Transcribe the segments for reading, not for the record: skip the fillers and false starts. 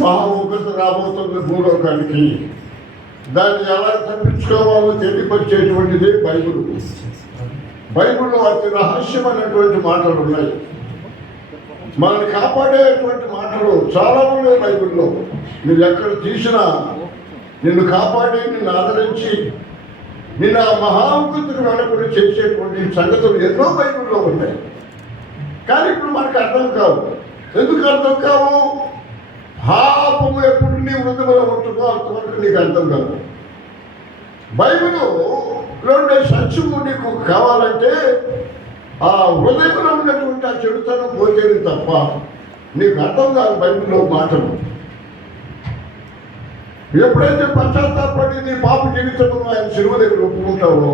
మహా ఉగ్రత రాబోతుంది భూలోకానికి. దాన్ని ఎలా తప్పించుకోవాలో తెలియపరిచేటువంటిది బైబిల్. బైబిల్లో అతి రహస్యమైనటువంటి మాటలు ఉన్నాయి. మనల్ని కాపాడేటువంటి మాటలు చాలా ఉన్నాయి బైబిల్లో. మీరు ఎక్కడ తీసినా నిన్ను కాపాడి, నిన్ను ఆదరించి, నిన్ను ఆ మహాంకుతుకు వెళ్ళకుండా చేసేటువంటి సంగతులు ఎన్నో బైబిల్లో ఉన్నాయి. కానీ ఇప్పుడు మనకు అర్థం కావు. ఎందుకు అర్థం కావు? పాపము ఎప్పుడు నీ హృదయంలో ఉంటుందో అంతవరకు నీకు అర్థం కాదు. బైబిల్లో సత్యము నీకు కావాలంటే ఆ హృదయంలో ఉన్నటువంటి ఆ చెడుతనం పోతేనే తప్ప నీకు అర్థం కాదు బైబిల్లో మాటలు. ఎప్పుడైతే పశ్చాత్తాపడి నీ పాప జీవితంలో ఆయన శిలువ దగ్గర ఒప్పుకుంటావో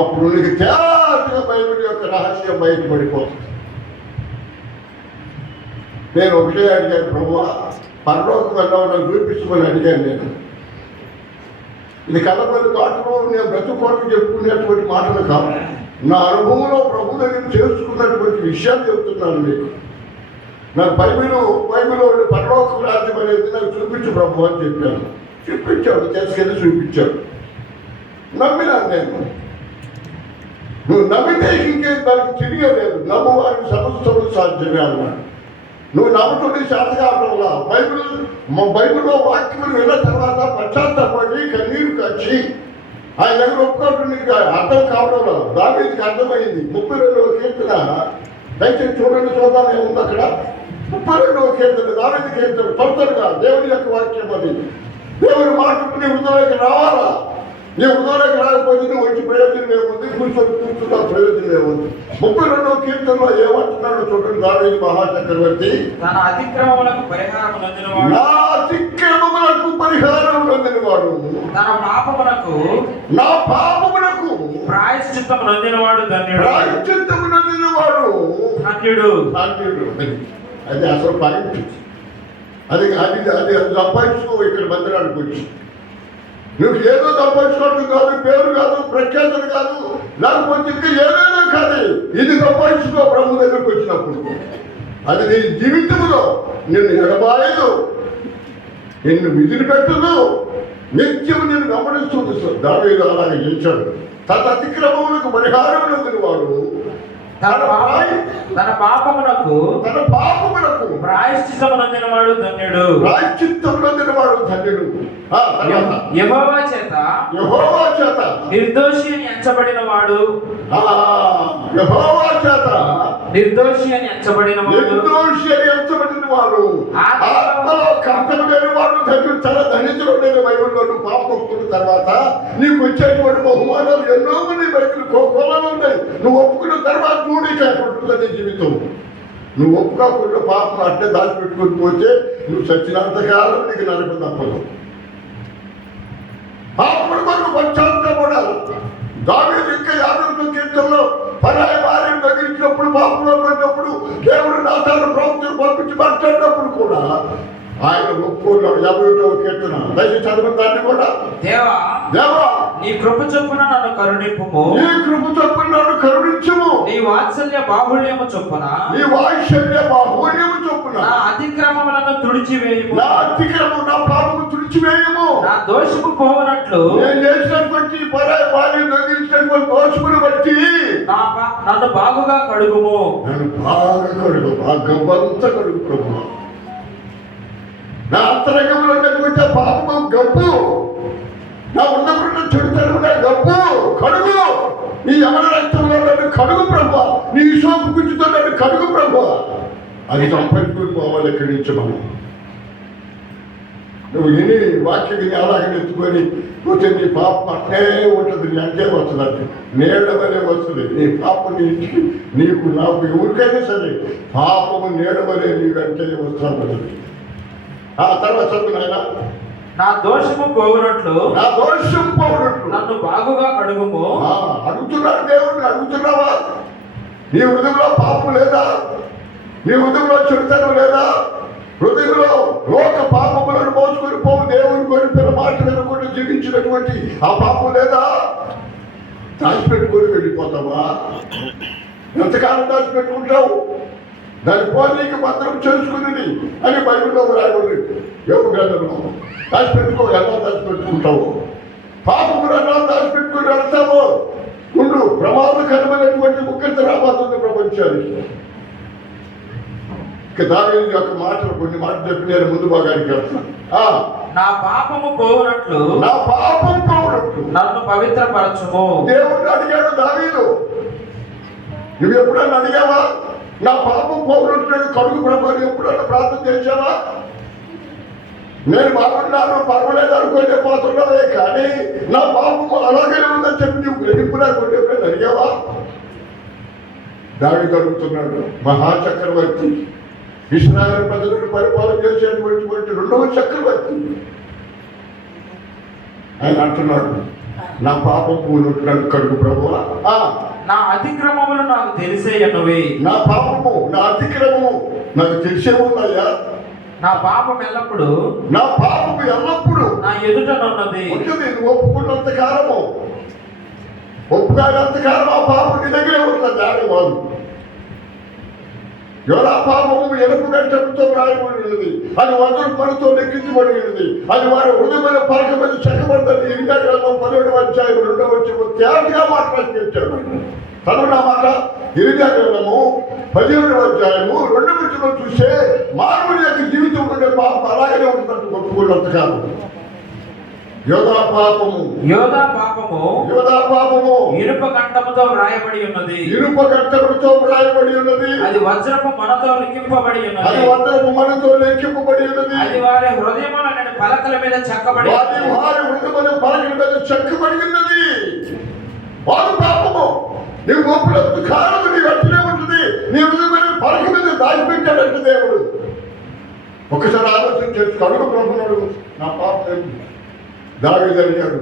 అప్పుడు నీకు తేటగా బైబిల్ యొక్క రహస్యం బయటపడిపోతుంది. నేను ఒకటే అడిగాను, ప్రభువా పరలోకం వెళ్ళాలని చూపించమని అడిగాను. నేను ఇది కలపల్లి మాటలు నేను బ్రతుకోవడానికి చెప్పుకునేటువంటి మాటలు కాదు. నా అనుభవంలో ప్రభు దగ్గర చేసుకున్నటువంటి విషయాలు చెప్తున్నాను మీకు. నాకు బైబిల్ పరలోక రాజ్యం అనేది నాకు చూపించు ప్రభు అని చెప్పాను. చూపించాడు, తీసుకెళ్ళి చూపించాడు. నమ్మినాను నేను. నువ్వు నమ్మితే ఇంకేం దానికి తిరిగలేదు. నమ్మవారికి సమస్తము సాధ్యమే అన్నాడు. నువ్వు నమ్మటం శాత కావడంలా బైబిల్లో వాక్యం విన్న తర్వాత పశ్చాత్తాపడి కన్నీరు కచ్చి ఆయన దగ్గర ఒప్పుకోవడం నీకు అర్థం కావడంలో దావీదుకి అర్థమైంది. 32వ కీర్తన దయచేసి చూద్దాం ఏముంది అక్కడ. 32వ కీర్తన దావీదు కీర్తన. తొందరగా దేవుని యొక్క వాక్యం అది. దేవుని మాట నీ హృదయంలోకి రావాలా. నీ హృదయంలోకి రాకపోతే నువ్వు వచ్చి ప్రయోజనం ఏముంది, కూర్చున్నా ప్రయోజనం ఏముంది. 32వ కీర్తనలో ఏమంటున్నాడో చూడండి. దావీదు మహాచక్రవర్తి తన అతిక్రమములకు పరిహారం నొందినవాడు, నా అతిక్రమములకు పరిహారం నొందినవాడు, తన పాపములకు ప్రాయశ్చిత్తము నొందినవాడు ధన్యుడు. ప్రాయశ్చిత్తము నొందినవాడు ధన్యుడు. ధన్యుడు. అది అసలు పాయింట్. అది అది అది సంపాదించుకో. ఇక్కడ మందిరానికి వచ్చి నువ్వు ఏదో సంపాదించుకోవడం కాదు, పేరు కాదు, ప్రఖ్యాతలు కాదు, లేకపోతే ఇంకా ఏదైనా కాదు. ఇది సంపాదించుకో ప్రభు దగ్గరకు వచ్చినప్పుడు. అది నీ జీవితంలో నిన్ను ఎడబాయదు, నిన్ను విధులు పెట్టదు, నిత్యం నిన్ను గమనిస్తుంది. దావీదు అలాగే చేశాడు. తన అతిక్రమములకు పరిహారం నొందినవాడు, తన పాపమునకు ప్రాయశ్చిత్తము నొందినవాడు ధన్యుడు. ప్రాయశ్చిత్తము నొందినవాడు ధన్యుడు. యెహోవా చేత నిర్దోషి అని ఎంచబడిన వాడు, యెహోవా చేత నిర్దోషి అని ఎంచబడిన వాడు, ఆత్మలో కర్తవ్యం లేని వాడు ధన్యుడు. చాలా ధనితులు లేని బైబిల్లో నువ్వు పాపం ఒప్పుకున్న తర్వాత నీకు వచ్చేటువంటి బహుమానాలు ఎన్నో మంది బైబిల్ కోకోలలో ఉన్నాయి. నువ్వు ఒప్పుకున్న తర్వాత చూడేటటువంటి జీవితం. నువ్వు ఒప్పుకోకుండా పాపం అట్టే దాచిపెట్టుకుని పోతే నువ్వు చచ్చినంతకాలం నీకు నరకం తప్పదు. పాపముడు కొరకు పశ్చాత్తాపడాలి. దావీదు ఇంకా 50వ కీర్తనలో పరాయి భార్యను తగిలించినప్పుడు, పాపంలో పడినప్పుడు, దేవుడు నాతాను ప్రవక్తను పంపించి మాట్లాడినప్పుడు కూడా ఆయన ఒప్పుకున్నాడు. 51వ కీర్తన దయచేసి చదవండి. దాన్ని కూడా దేవా నీ కృప చొప్పున నన్ను కరుణింపుము, నీ కృప చొప్పున నన్ను కరుణించుము, నీ వాత్సల్య బాహుళ్యము చొప్పున నా అతిక్రమములను తుడిచివేయము, నా పాపము తుడిచివేయము, నా దోషము పోవనట్లు నేను చేసినటువంటి పరాయి భార్యను తగిలించినటువంటి దోషమును బట్టి నన్ను బాగుగా కడుగుము. నన్ను బాగా కడుగు, ఆ గబ్బంతా కడుగు ప్రభు. నా అంతరంగంలో ఉన్నటువంటి పాపము గబ్బు, నా ఉన్నప్పుడు చెడుతను నా గబ్బు కడుగు. నీ యమన రక్తంలో నన్ను కడుగు ప్రభు. నీ సోపు గుజ్జుతో నన్ను కడుగు ప్రభు. అది సంపర్కుని పోవాలి ఎక్కడి నుంచి మనం. నువ్వు విని వాక్య విని అలాగే ఎత్తుకొని పోతే నీ పాపం అట్లే ఉంటుంది. నీ అంతే వస్తుంది, అంటే నీళ్ళ వలె వస్తుంది. నీ పాపం నీకు నాకు ఎవరికైనా సరే పాపము నీళ్ళ వలె నీకు అంటే వస్తుంది. ఆ తర్వాత చదువునాయన. నా దోషము పోవునట్లు నన్ను బాగుగా కడుగుము. అడుగుతున్నాడు దేవుడిని. అడుగుతున్నావా? నీ హృదయంలో పాపం లేదా? నీ హృదయంలో చెడుతనం లేదా? హృదయంలో లోక పాపములను మోసుకొని పోవు దేవుని కొరిపిన మాట వినకుండా జీవించినటువంటి ఆ పాపం లేదా? దాచిపెట్టుకొని వెళ్ళిపోతావా? ఎంతకాలం దాచిపెట్టుకుంటావు? దాని పోనీకి భద్రం చేసుకుని అని బైబిల్లో రాయబడి యోగ గ్రంథంలో దాచిపెట్టుకో, ఎలా దాచిపెట్టుకుంటావు? పాపము ఎలా దాచిపెట్టుకుని వెళ్తావో ఉండు, ప్రమాదకరమైనటువంటి ముఖ్యత రాబోతుంది ప్రపంచానికి. ఇక దావీదు యొక్క మాటలు కొన్ని మాటలు చెప్పి నేను ముందు భాగానికి వెళ్తాను. నా పాపము పోవునట్లు నా పాపం పోవునట్లు నన్ను పవిత్రపరచుము. దేవుడు అడిగాడు దావీదు, నువ్వు ఎప్పుడన్నా అడిగావా? నా పాపం పోవునట్లు కడుగు ప్రభావం ఎప్పుడన్నా ప్రార్థన చేశావా? నేను బాగున్నాను, పర్వాలేదు అనుకోలే పోతున్నావే, కానీ నా పాపము అలాగే ఉందని చెప్పి నువ్వు గ్రహింపులా కొన్ని ఎప్పుడైనా అడిగావా? దావీదు అడుగుతున్నాడు. మహాచక్రవర్తి, ఇశ్రాయేలు ప్రజలను పరిపాలన చేసేటువంటి రెండవ చక్రవర్తి ఆయన అంటున్నాడు, నా పాపం పోవునట్లు కడుగు ప్రభువా. నా అతిక్రమములు నాకు తెలిసే ఉన్నవి. నా పాపము, నా అతిక్రమము నాకు తెలిసే ఉందయ్యా. నా పాపం ఎల్లప్పుడు నా ఎదుటనున్నది. నువ్వు ఒప్పుకున్నంత కాలము, ఒప్పుకానంత కాలం ఆ పాపం నీ దగ్గరే ఉంటుంది. దాని వాళ్ళు ఎవరా పాపము ఎలుపు గంటలతో రాయబడి ఉన్నది, అది వందల పనితో లెక్కించబడి ఉన్నది, అది వారి హృదయమైన పలక మీద చెక్కబడ్డది. ఇరిగా గ్రంథం 12వ అధ్యాయం 2వ వచనం తేటగా మాట్లాడుతూ తను నా మాట. ఇరిగా గ్రంథము 15వ అధ్యాయము 2వ వచనం చూస్తే మానవుడి యొక్క జీవితం ఉండే పాపం అలాగనే ఉంటుందంటే ఒప్పుకున్నంత కాలం. యోధా పాపము ఇనుప కంఠముతో వ్రాయబడి ఉన్నది. అది వజ్రపు మనతో లిఖింపబడి ఉన్నది. అది వారి హృదయముల పలకల మీద చెక్కబడి ఉన్నది. వారు పాపము నీవు ఒప్పులంత కాలం నీ వెంటనే ఉంటుంది. నీ హృదయమైన పలక మీద దాచిపెట్టాడంటే దేవుడు. ఒకసారి ఆలోచన చేసి కడుగు ప్రభున్నాడు, నా పాపం దావీదు అడిగాడు,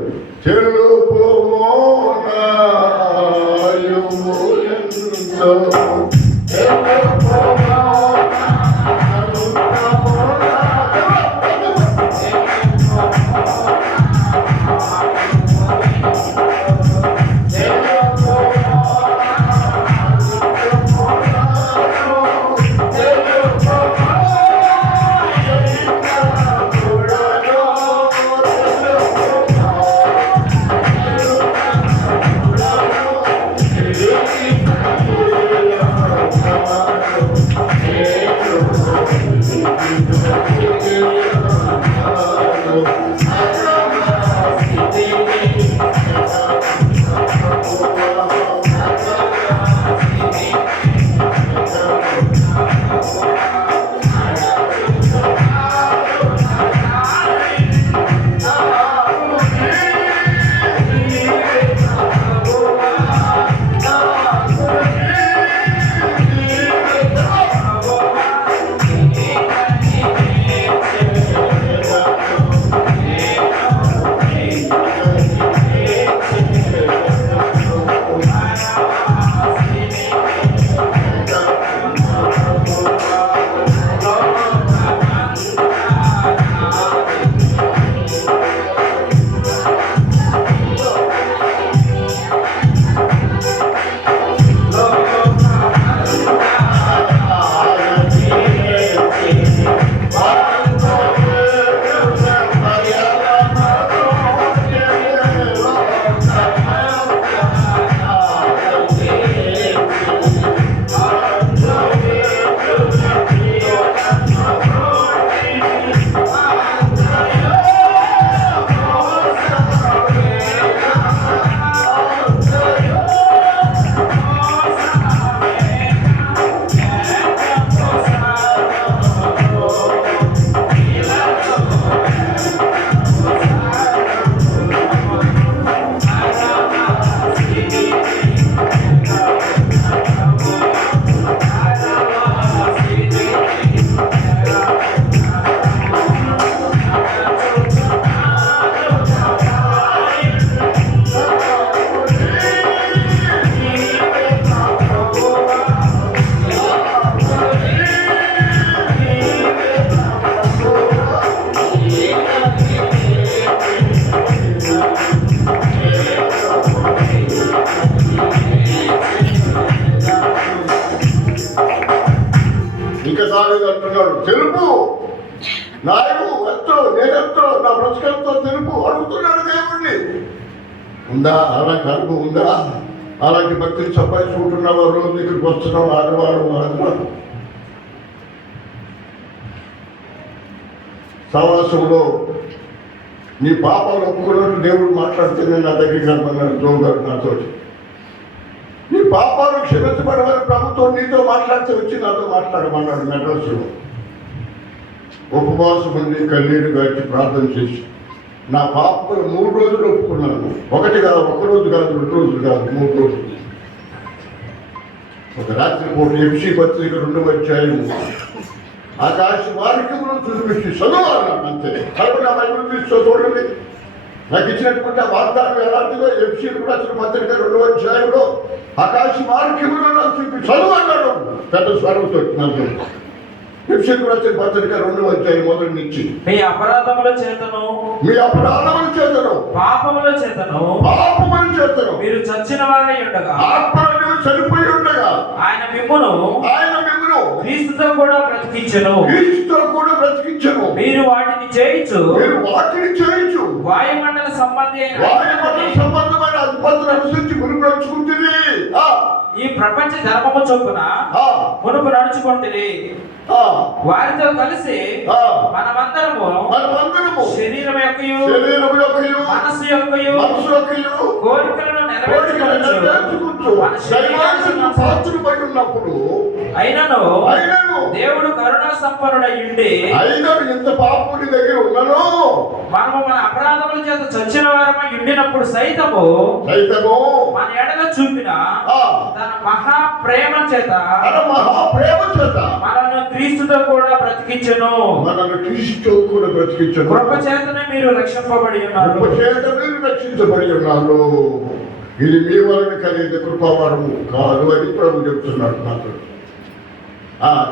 నాయకు ఎంతో నేనెంతో నా బ్రతుకెంతో తెలుపు అడుగుతున్నాడు దేవుణ్ణి. ఉందా అలాంటి అనుభవం ఉందా? అలాంటి భక్తులు సంపాదించుకుంటున్నావా? రోజు ఇక్కడికి వస్తున్నాం ఆదివారం సహవాసంలో నీ పాపాలు ఒప్పుకున్నట్టు దేవుడు మాట్లాడితేనే నా దగ్గరికి రమ్మన్నాడు జోగు గారు నాతో. నీ పాపాలు క్షమించబడమని ప్రభుత్వం నీతో మాట్లాడితే వచ్చి నాతో మాట్లాడమన్నాడు మెడ్రాసులో. ఉపవాసం ఉండి కన్నీరు గాచి ప్రార్థన చేసి నా పాపలు 3 రోజులు ఒప్పుకున్నాను. ఒకటి కాదు, 1 రోజు కాదు, 2 రోజులు కాదు, 3 రోజులు. ఒక రాత్రి పూట FC పత్రిక 2వ అధ్యాయం ఆకాశ వారికంలో చూపించి చదవాలన్నాను అంతే. కాబట్టి నా బైబిల్ తీసుకో చూడండి. నాకు ఇచ్చినటువంటి ఆ వాగ్దానం ఎలాంటిదో FC రాసిన పత్రిక 2వ అధ్యాయంలో ఆకాశ వారికంలో నాకు చూపించి చదవన్నాడు పెద్ద స్వరంతో. నాకు FC రాసిన పత్రిక 2వ అధ్యాయం మొదటి నుంచి మీ అపరాధముల చేతను పాపముల చేతను మీరు చచ్చిన వారై ఉండగా ఆత్మను చనిపోయి ఉండగా ఆయన మిమ్మును క్రీస్తుతో కూడా బ్రతికించెను. మీరు వాటిని చేయించు వాయుమండల సంబంధమైన అధిపతులు అనుసరించి మునుపడుచుకుంటుంది. ఈ ప్రపంచ ధర్మము చొప్పున మునుపు నడుచుకుంటుంది. వారితో కలిసి మనమందరము శరీరం యొక్కయు మనస్సు యొక్కయు కోరికలను నెరవేర్చుకుంటూ అయినను దేవుడు కరుణా సంపన్నుడై ఉండి ఎంత పాపముని దగ్గర ఉన్నాను మనము మన అపరాధముల చేత చచ్చిన వారమై ఉండినప్పుడు సైతము మన ఎడల చూపిన తన మహా ప్రేమ చేత మనను క్రీస్తుతో కూడా బ్రతికించెను. కృప చేతనే మీరు రక్షింపబడి ఉన్నారు. ఇది మీ వలన కలిగిన కృపావరము కాదు అని ప్రభు చెప్తున్నాడు నాతో.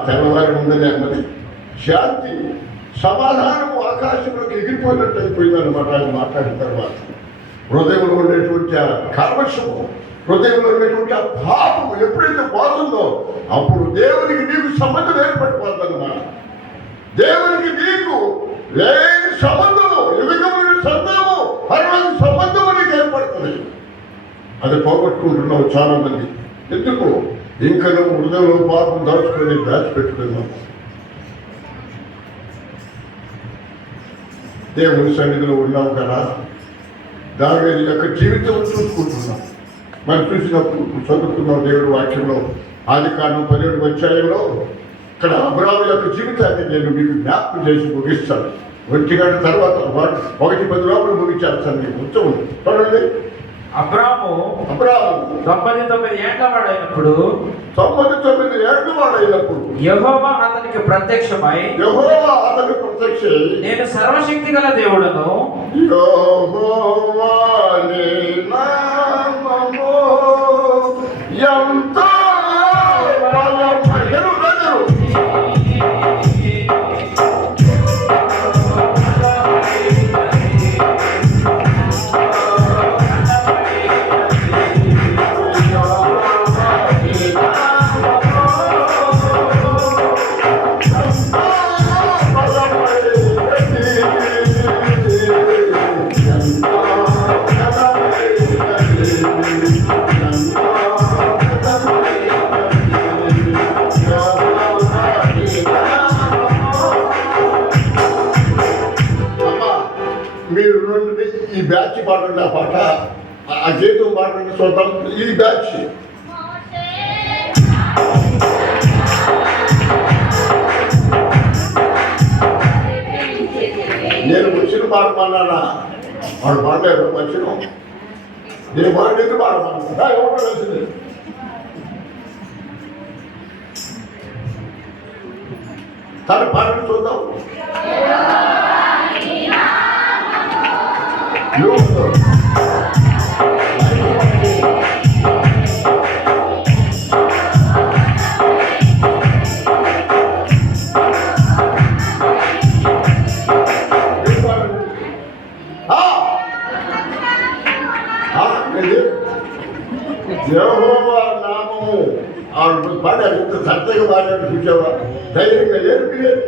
తెల్లవారి ఉందని అన్నది శాంతి సమాధానము ఆకాశంలోకి ఎగిరిపోయినట్టు అయిపోయిందన్నమాట. ఆయన మాట్లాడిన తర్వాత హృదయంలో ఉండేటువంటి ఆ కర్మశము, హృదయంలో ఉండేటువంటి ఆ పాపము ఎప్పుడైతే పోతుందో అప్పుడు దేవునికి నీకు సంబంధం ఏర్పడిపోతుందన్నమాట. దేవునికి నీకు లేని సంబంధము, యుగముల సంబంధము, పరమైన సంబంధము నీకు ఏర్పడుతుంది. అది పోగొట్టుకుంటున్నావు చాలా మంది. ఎందుకు? ఇంకా నువ్వు హృదయంలో పాపం దాచుకొని దాచిపెట్టుకున్నావు. దేవుని సన్నిధిలో ఉన్నావు కదా, దావీదు యొక్క జీవితం చూసుకుంటున్నావు. మనం చూసినప్పుడు చదువుకున్నాం దేవుడి వాక్యంలో ఆదికాండం 17వ అధ్యాయంలో ఇక్కడ అబ్రాహాము యొక్క జీవితాన్ని నేను మీకు జ్ఞాపకం చేసి ముగిస్తాను. 1 గంట తర్వాత 1:10 లోపల ముగించేస్తాను. మీకు ఉత్సవం చూడండి. అబ్రాహాము 99 ఏళ్ల వాడైనప్పుడు యెహోవా అతనికి ప్రత్యక్షమై నేను సర్వశక్తి గల దేవుడను మీరు ఈ బ్యాచ్ పాడండి. ఆ పాట ఆ గీతం పాడండి చూద్దాం. ఈ బ్యాచ్ నేను వచ్చిన పాడమన్నానా? వాడు పాడలేదు. వచ్చిన నేను పాడలేదు పాడమన్నా ఎవరు వచ్చింది. తను పాటలు చూద్దాం. యెహోవా నామము ఆవిడ పాడారు. ఇంత సత్తగా పాడాడు. చూసావా? ధైర్యంగా ఏర్పలేదు.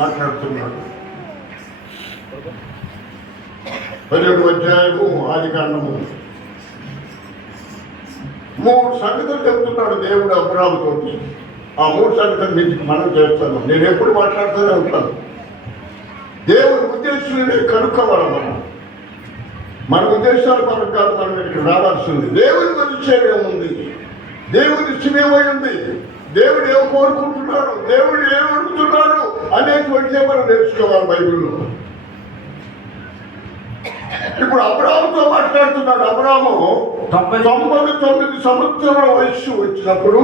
మాట్లాడుతున్నాడు. 12వ అధ్యాయము ఆదికాండము 3 సంగతులు చెప్తున్నాడు దేవుడు అబ్రాహాముతో. ఆ 3 సంగతులు మీకు మనం చేస్తాను. నేను ఎప్పుడు మాట్లాడుతూనే ఉంటాను. దేవుని ఉద్దేశాన్ని కనుక్కోవాలి. మన ఉద్దేశాలు మనకు కాదు, మనం ఇక్కడికి రావాల్సింది. దేవుని పరిచయం ఏముంది, దేవుని ఇష్టం ఏమై ఉంది, దేవుడు ఏం కోరుకుంటున్నాడు, దేవుడు ఏం అడుగుతున్నాడు అనేటువంటిదే మనం నేర్చుకోవాలి బైబిల్లో. ఇప్పుడు అబ్రాహాముతో మాట్లాడుతున్నాడు. అబ్రాహాము 99 సంవత్సరాల వయస్సు వచ్చినప్పుడు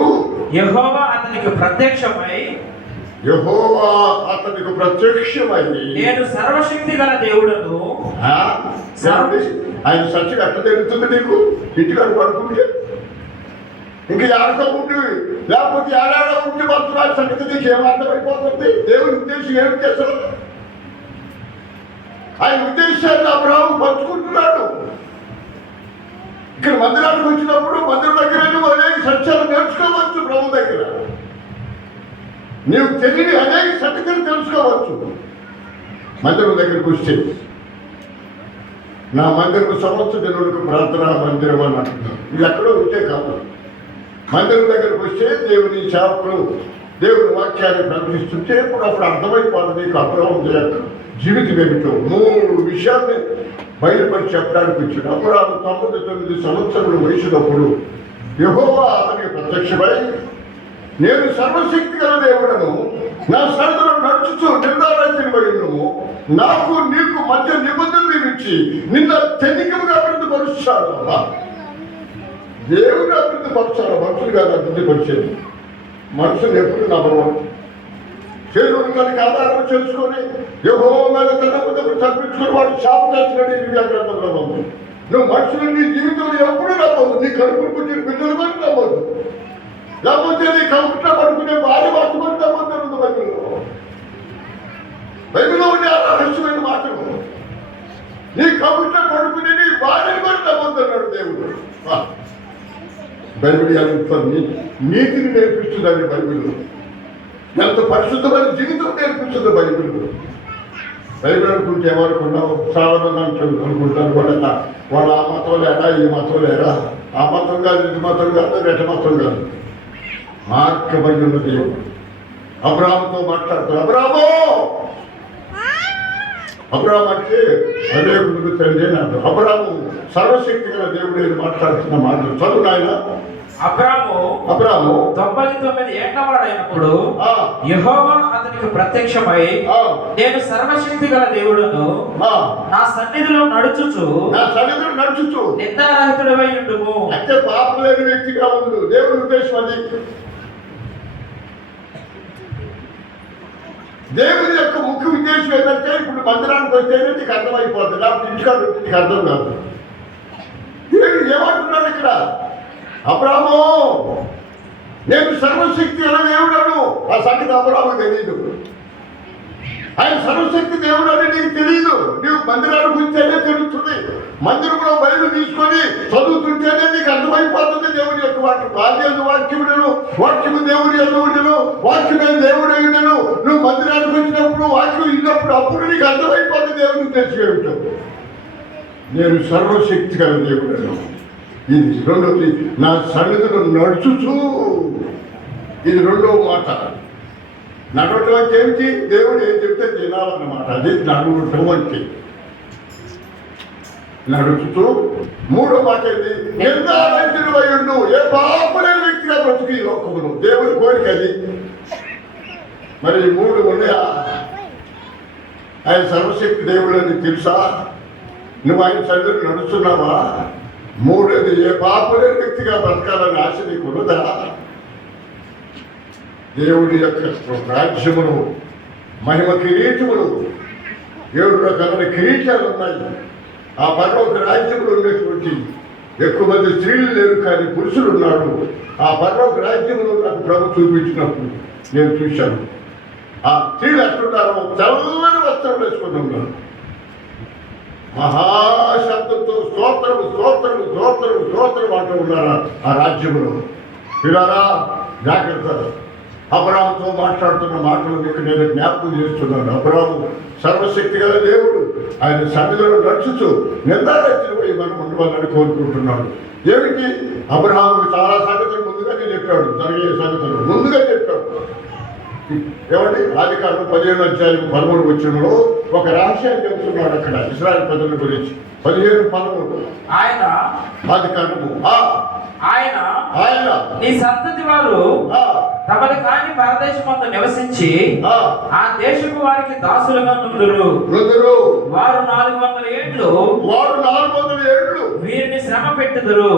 యెహోవా అతనికి ప్రత్యక్షమై నేను సర్వశక్తి గల దేవుడను. ఆయన సత్యం ఎట్లా తెలుస్తుంది నీకు? ఇంటికాడ పడుకుంటే ఇంకా ఎవరితో ఉండి లేకపోతే ఏడాడో ఉండి మాత్రం సంగతి నీకు ఏమర్థమైపోతుంది? దేవుని ఉద్దేశం ఏమి చేస్తాడు? ఆయన ఉద్దేశాన్ని అబ్రాహాము పంచుకుంటున్నాడు. ఇక్కడ మందిరానికి వచ్చినప్పుడు మందిరం దగ్గర నువ్వు అనేక సత్యాలు నేర్చుకోవచ్చు. ప్రభు దగ్గర నీవు తెలియని అనేక సంగతులు తెలుసుకోవచ్చు. మందిరం దగ్గరికి వస్తే నా మందిరం సంవత్సర దినులకు ప్రార్థనా మందిరం అని అంటున్నాను. ఇది ఎక్కడో ఉంటే కాదు. మందిరం దగ్గరకు వస్తే దేవుని సేవకులు దేవుని వాక్యాన్ని ప్రకటిస్తుంటే అప్పుడు అర్థమైపోతుంది నీకు అబ్రాహాము యొక్క జీవితం ఏమిటో. 3 విషయాన్ని బయలుపడి చెప్పడానికి వచ్చాడు. అబ్రాహాము 99 సంవత్సరాల వయసున్నప్పుడు యెహోవా అతనికి ప్రత్యక్షమై నేను సర్వశక్తి గల దేవుడను, నా సన్నిధిలో నడుచుచు నిర్ధారించబడినము, నాకు నీకు మధ్య నిబంధనలు ఇచ్చి నిన్న తెనికముగా అభివృద్ధి పరుస్తాడు. దేవుడు అభివృద్ధి పరుస్తాడు, మనుషులు కాదు అభివృద్ధి పరిచేది. మనుషులు ఎప్పుడు నమ్మరు. చేరువులకి ఆధారం చేసుకొని యెహోవా మీద తనప్పుడు తప్పించుకొని వాడు శాపం చేస్తున్నాడు. ఇరవై గ్రంథంలో ఉంది. నువ్వు మనుషులు నీ జీవితంలో ఎప్పుడు నమ్మదు. నీ కడుపులు పుట్టిన బిడ్డలు కూడా నమ్మదు. లేకపోతే నీ కడుపులో పడుకునే భార్య పట్టుకొని నమ్మద్దు. బైబిల్లో ఉండే ఆ రహస్యమైన మాటలు. నీ కడుపులో పడుకునే నీ భార్యను కూడా నమ్మద్దన్నాడు దేవుడు. బైబిల్ ఎంత నీతిని నేర్పిస్తుందండి బైబిల్. ఎంత పరిశుద్ధమైన జీవితం నేర్పిస్తుంది బైబిల్. బైబిల్ అనుకుంటే ఏమనుకున్నావు? చాలా మంది అనుకుంటారు వాళ్ళ ఆ మతం లేరా, ఈ మతం లేరా, ఆ మతం కాదు, ఇది మతం కాదు, రెట మతం కాదు. మార్గమైన దేవుడు అబ్రాహాముతో మాట్లాడుతాడు. అబ్రాహాము అంటే అదే ముందు తండ్రి నాకు. అబ్రాహాము సర్వశక్తి గల దేవుడు ఏది మాట్లాడుతున్న మాటలు చదువు నాయన. అబ్రాహాము 99 ఏళ్ల వాడైనప్పుడు యెహోవా అతనికి ప్రత్యక్షమై నేను సర్వశక్తి గల దేవుడను, నా సన్నిధిలో నడుచుచు నిందారహితుడవై ఉండుము. అంటే పాపం లేని వ్యక్తిగా ఉండు. దేవుని ఉద్దేశం అది. దేవుని యొక్క ముఖ్య ఉద్దేశం ఏంటంటే ఇప్పుడు మందిరానికి వస్తేనే నీకు అర్థమైపోతుంది, లేకపోతే ఇంటికాడ నీకు అర్థం కాదు. దేవుడు ఏమంటున్నాడు ఇక్కడ? అబ్రాహాము నేను సర్వశక్తి గల దేవుడను. ఆ సంగతి అబ్రాహాముకు తెలియదు. ఆయన సర్వశక్తి దేవుడు అని నీకు తెలియదు. నీవు మందిరానికి వస్తేనే తెలుస్తుంది. మందిరంలో బయలు తీసుకొని చదువుతుంటేనే నీకు అర్థమైపోతుంది దేవుడి యొక్క వాక్యం. ఆది వాక్యములను వాక్యము దేవుడి ఎందువుడను, వాక్యమే దేవుడు అయ్యుడను. నువ్వు మందిరానికి వచ్చినప్పుడు వాక్యం ఇన్నప్పుడు అప్పుడు నీకు అర్థమైపోతుంది దేవుడికి తెలిసివేమిటో. నేను సర్వశక్తి గల దేవుడను. ఇది రెండోది, నా సన్నిధిలో నడుచుచు. ఇది రెండవ మాట. నడవటం అంటే ఏమిటి? దేవుడు ఏం చెప్తే తినాలన్నమాట. అది నడవటం అంటే. నడుచుతూ మూడో మాట ఏంటి? నిర్ధారించబడిండు. ఏ పాపలేని వ్యక్తిగా బ్రతుకు ఈ లోకమును. దేవుని కోరిక అది. మరి 3 ఉన్నాయా? ఆయన సర్వశక్తి దేవుడు అని తెలుసా? నువ్వు ఆయన సన్నిధిలో నడుస్తున్నావా? 3 ఏ పాపలేని వ్యక్తిగా బ్రతకాలని ఆశ నీకు ఉన్నదా? దేవుడి యొక్క రాజ్యములు, మహిమ కిరీటములు, 7 రకాల కిరీటాలు ఉన్నాయి. ఆ పరలోక రాజ్యములు ఉన్నటువంటి ఎక్కువ మంది స్త్రీలు లేరు, కానీ పురుషులు ఉన్నారు. ఆ పరలోక రాజ్యములు నాకు ప్రభు చూపించినప్పుడు నేను చూశాను. ఆ స్త్రీలు ఎట్లున్నారో చల్లని వస్త్రం వేసుకుని ఉన్నారు. మహాశబ్దంతో స్తోత్రము స్తోత్రము స్తోత్రము స్తోత్రం అంటూ ఉన్నారు ఆ రాజ్యములో. పిల్లరా జాగ్రత్త. అబ్రాహాముతో మాట్లాడుతున్న మాటలు మీకు నేను జ్ఞాపకం చేస్తున్నాను. అబ్రాహాము సర్వశక్తి గల దేవుడు, ఆయన సన్నిధిలో నడుచుతూ నిందారచనపై మనం ఉండవాలని కోరుకుంటున్నాడు. ఏమిటి? అబ్రాహాముకు చాలా సంగతులు ముందుగానే చెప్పాడు, జరిగే సంగతులు ముందుగా చెప్పాడు. ఏమండి? ఆదికాండం 15:13 ఒక రహస్యాన్ని చెబుతున్నాడు అక్కడ ఇశ్రాయేలు ప్రజల గురించి. 15:13 ఆయన ఆదికాండము ఆయన ఆయన నీ సంతతి వారు తమని కాని పరదేశమందు నివసించి ఆ దేశపు వారికి దాసులుగా నుందురు. వారు 400 ఏండ్లు వీరిని శ్రమ పెట్టుదురు.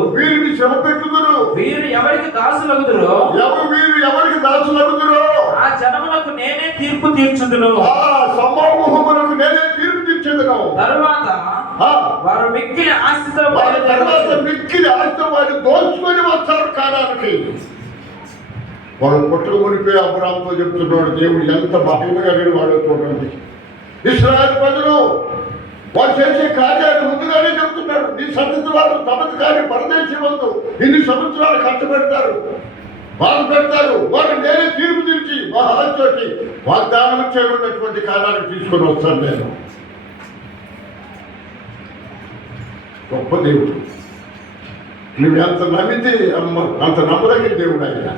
వీరు ఎవరికి దాసులగుదురో ఆ జనములకు నేనే తీర్పు తీర్చుదును. తరువాత వారు మిక్కిలి ఆస్తితో వారు దోచుకొని వస్తారు కాలానికి. వాళ్ళు పుట్టలు కొనిపోయి అబ్రాహాముతో చెప్తున్నాడు, దేవుడు ఎంత బహుమగా వాడు చూడండి. ఇశ్రాయేలు ప్రజలు వారు చేసే కార్యాలు ముందుగానే చెప్తున్నాడు. నీ సంతతి వారు తమది కానీ పరదేశం వద్దు ఇన్ని సంవత్సరాలు కష్టపెడతారు, బాధ పెడతారు. వారు నేనే తీర్పు తీర్చి మహాచోటి వాగ్దానం చేయబడినటువంటి కాలానికి తీసుకొని వస్తాను నేను. గొప్ప దేవుడు. నువ్వు ఎంత నమ్మితే అంత నమ్మదగిన దేవుడు ఆయన.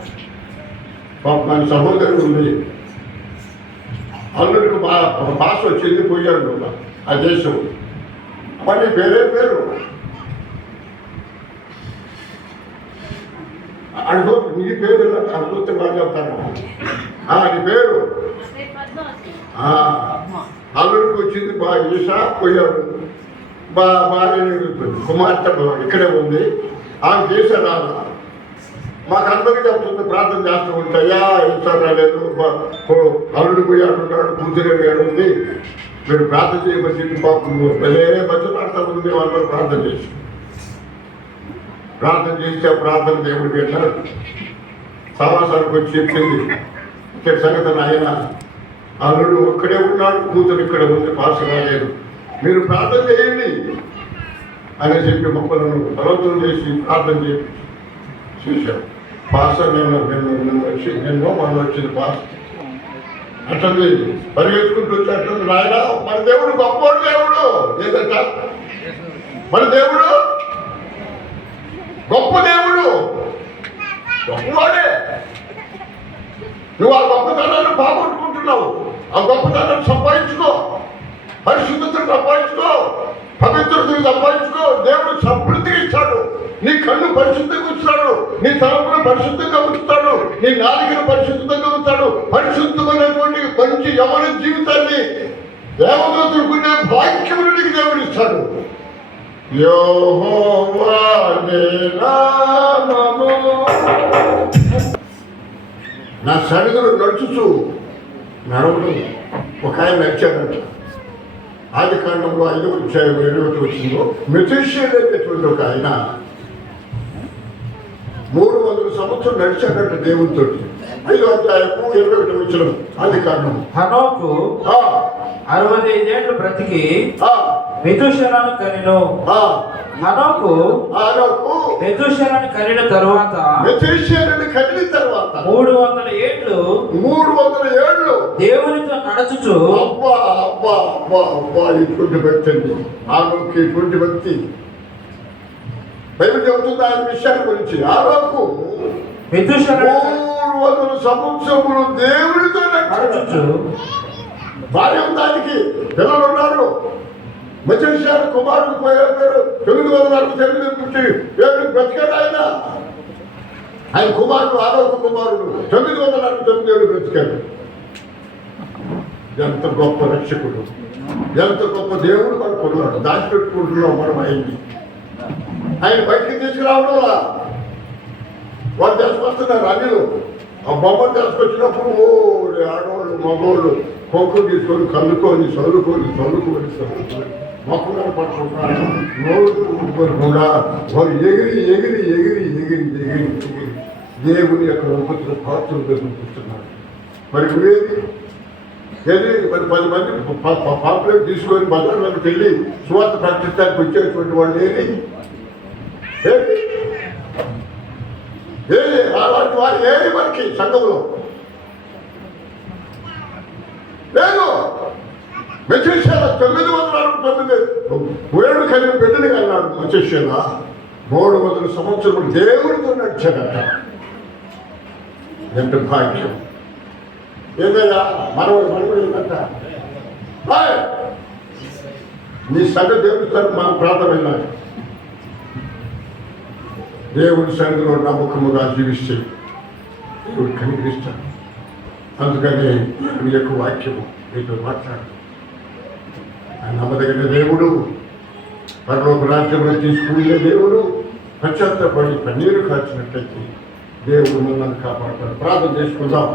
పాప మన సహోదరుడు ఉంది, అల్లుడికి భాష వచ్చింది, పోయాడు ఆ దేశం. మరి పేరే పేరు అడుగు, నీ పేరు అడుగుతే బాగా చెప్తాను. నీ పేరు అల్లుడికి వచ్చింది ఈసా, పోయాడు. భార్య కుమార్తె ఇక్కడే ఉంది, ఆమె చేశాడు. మాకు అందరికీ చెప్తుంది, ప్రార్థన చేస్తూ ఉంటాయా ఈసా రాలేదు, అల్లుడు పోయాడు ఉన్నాడు, కూతురే వేడు ఉంది, మీరు ప్రార్థన చేయబట్టి పాపం భలే బతులాడుతూ ఉంది. మేము అందరూ ప్రార్థన చేస్తే ఆ ప్రార్థన దేవుడికి వెళ్ళాడు. సమాసానికి వచ్చి చెప్పింది, ఇక్కడ సంగతి ఆయన అల్లుడు ఒక్కడే ఉన్నాడు, కూతురు ఇక్కడ ఉంది, పాస్ రాలేదు, మీరు ప్రార్థన చేయండి అని చెప్పి మొక్కలను బలవంతం చేసి ప్రార్థన చేశాడు. పాస్టర్ నిన్నో మనం వచ్చింది పాస్ అట్లది పరిగెత్తుకుంటూ వచ్చి అట్లా నాయన మన దేవుడు గొప్ప దేవుడు. ఏదంట? మన దేవుడు గొప్ప దేవుడు, గొప్పవాడే. నువ్వు ఆ గొప్పతనాన్ని బాగొట్టుకుంటున్నావు. ఆ గొప్పతనాన్ని సంపాదించుకో, పరిశుద్ధతను సంపాదించుకో, పవిత్రతను సంపాదించుకో. దేవుడు సమృద్ధిగా ఇస్తాడు. నీ కన్ను పరిశుద్ధంగా ఉంచుతాడు, నీ తలపును పరిశుద్ధంగా ఉంచుతాడు, నీ నాలుకను పరిశుద్ధంగా ఉంచుతాడు. పరిశుద్ధమైనటువంటి మంచి యవన జీవితాన్ని దేవదూతలుకునే భాగ్యమును నీకు దేవుడు ఇస్తాడు. యెహోవా నీ నామము. నా సన్నిధిలో నడుచుచు నడవడం ఒక ఆయన నడిచాడంట. ఆదికాండంలో 5వ అధ్యాయం 7వ వచనంలో మెతూషేల అనేటువంటి ఒక ఆయన 300 సంవత్సరం నడిచాడంట దేవునితో. 5వ అధ్యాయము 21వ వచనం ఆదికాండం. హనోకు 65 ఏళ్ళు బ్రతికి మెతూషెలను కనెను. హనోకు మెతూషెలను కనిన తరువాత 300 ఏళ్ళు దేవునితో నడుచుచు ఇటువంటి వ్యక్తి అండి. ఆలోకి ఇటువంటి వ్యక్తి బైబిల్ చెబుతుంది ఆయన విషయాల గురించి. ఆలోకు 300 సంవత్సరములు దేవునితో నడుచుచు. భార్య దానికి పిల్లలు ఉన్నారు. మెతూషెల కుమారుడు పోయారు 949 బ్రతికాడు ఆయన. ఆయన కుమారుడు ఆరోగ్య కుమారుడు 949 బ్రతికాడు. ఎంత గొప్ప రక్షకుడు, ఎంత గొప్ప దేవుడు మనకు ఉన్నాడు. దాచిపెట్టుకుంటున్నాం మనం ఆయన్ని. ఆయన బయటికి తీసుకురావడం వాళ్ళు తీసుకొస్తున్నారు అన్నిలు. ఆ బొమ్మను తీసుకొచ్చినప్పుడు ఆడవాళ్ళు మగవాళ్ళు కొక్కు తీసుకొని కలుకొని చదువుకొని మొక్కలు పట్టుకుంటారు. నోరు కూడా వాళ్ళు ఎగిరి దేవుని యొక్క ఉపద్ర పాత్రలు చూపిస్తున్నారు. మరి ఏది మరి 10 మంది పాపులేట్ తీసుకొని బజార్లకు వెళ్ళి సువార్త ప్రకటించడానికి వచ్చేటువంటి వాళ్ళు అలాంటి వారు ఏది మనకి సంఘంలో 969 వేడు కలిగిన బిడ్డని కన్నాడు వచ్చేసేలా 300 సంవత్సరములు దేవుడితో నడిచాడట. ఎంత భాగ్యం! ఏదయ్యా మనవడు ఏంటంట, నీ సంగతి దేవుడిస్తారు మనం ప్రార్థన వెళ్ళాలి. దేవుడి సన్నిధిలో నమ్మకముగా జీవిస్తే దేవుడు కనికరిస్తాడు. అందుకని మీ యొక్క వాక్యము మీతో మాట్లాడు. ఆయన నమ్మదగిన దేవుడు, పరలోక రాజ్యంలో తీసుకునే దేవుడు. పశ్చాత్తపడి పన్నీరు కాచినట్లయితే దేవుడు మనల్ని కాపాడతాడు. ప్రార్థన చేసుకుందాం.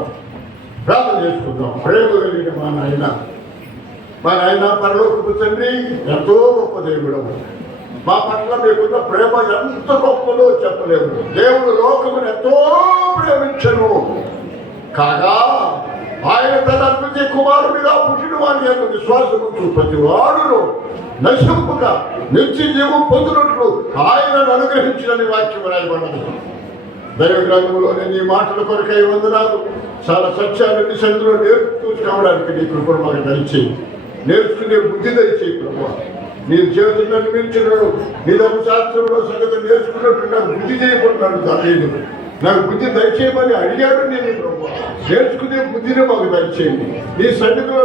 ప్రేమ కలిగిన మా నాయన పరలోకపు తండ్రి, ఎంతో గొప్ప దేవుడు. మా పట్ల మీకున్న ప్రేమ ఎంత గొప్పదో చెప్పలేము. దేవుడు లోకమును ఎంతో ప్రేమించను కాగా ఆయన తన అద్భుత కుమారుడిగా పుట్టిన వారి యొక్క విశ్వాసము ప్రతి వాడును నశింపుగా నిత్య జీవం పొందినట్లు ఆయనను అనుగ్రహించిన వాక్యం రాయబడదు. దైవ గ్రంథంలోనే నీ మాటల కొరకై వందనాలు. చాలా సత్యాన్ని సందులో నేర్చుకోవడానికి నీ కృపను మాకు దయచేయి. నేర్చుకునే బుద్ధి దయచేయి ప్రభు. నీ జీవితంలో నిర్మించినాడు, నీ ధర్మశాస్త్రంలో సంగతి నేర్చుకున్నట్టు నాకు బుద్ధి చేయబడినాడు. దాని నాకు బుద్ధి దయచేయమని అడిగాడు నేను ప్రభు. నేర్చుకునే బుద్ధిని మాకు దయచేయండి. నీ సన్నిధిలో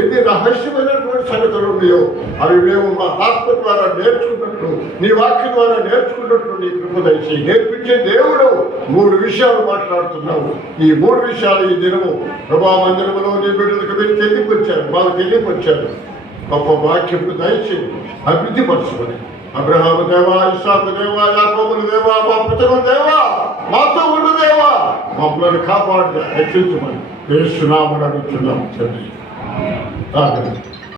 ఎన్ని రహస్యమైనటువంటి సంగతులు ఉన్నాయో అవి మేము మా ఆత్మ ద్వారా నేర్చుకున్నట్టు, నీ వాక్యం ద్వారా నేర్చుకున్నట్టు నీ కృప దయచేయి. నేర్పించే దేవుడు 3 విషయాలు మాట్లాడుతున్నావు. ఈ 3 విషయాలు ఈ దినము ప్రభా మందిరంలో నీ బిడ్డలకు మీరు తెలియపరిచారు, మాకు తెలియపరిచారు. గొప్ప వాక్యము దయచేయి. అభివృద్ధి పరచుకొని అబ్రహాము దేవా, ఇస్సాకు దేవా, యాకోబుల దేవా, మా పితరుల దేవా, మాతో ఉన్న దేవా, మమ్మల్ని కాపాడి రక్షించమని యేసు నామమున అడుగుతున్నాము తండ్రి.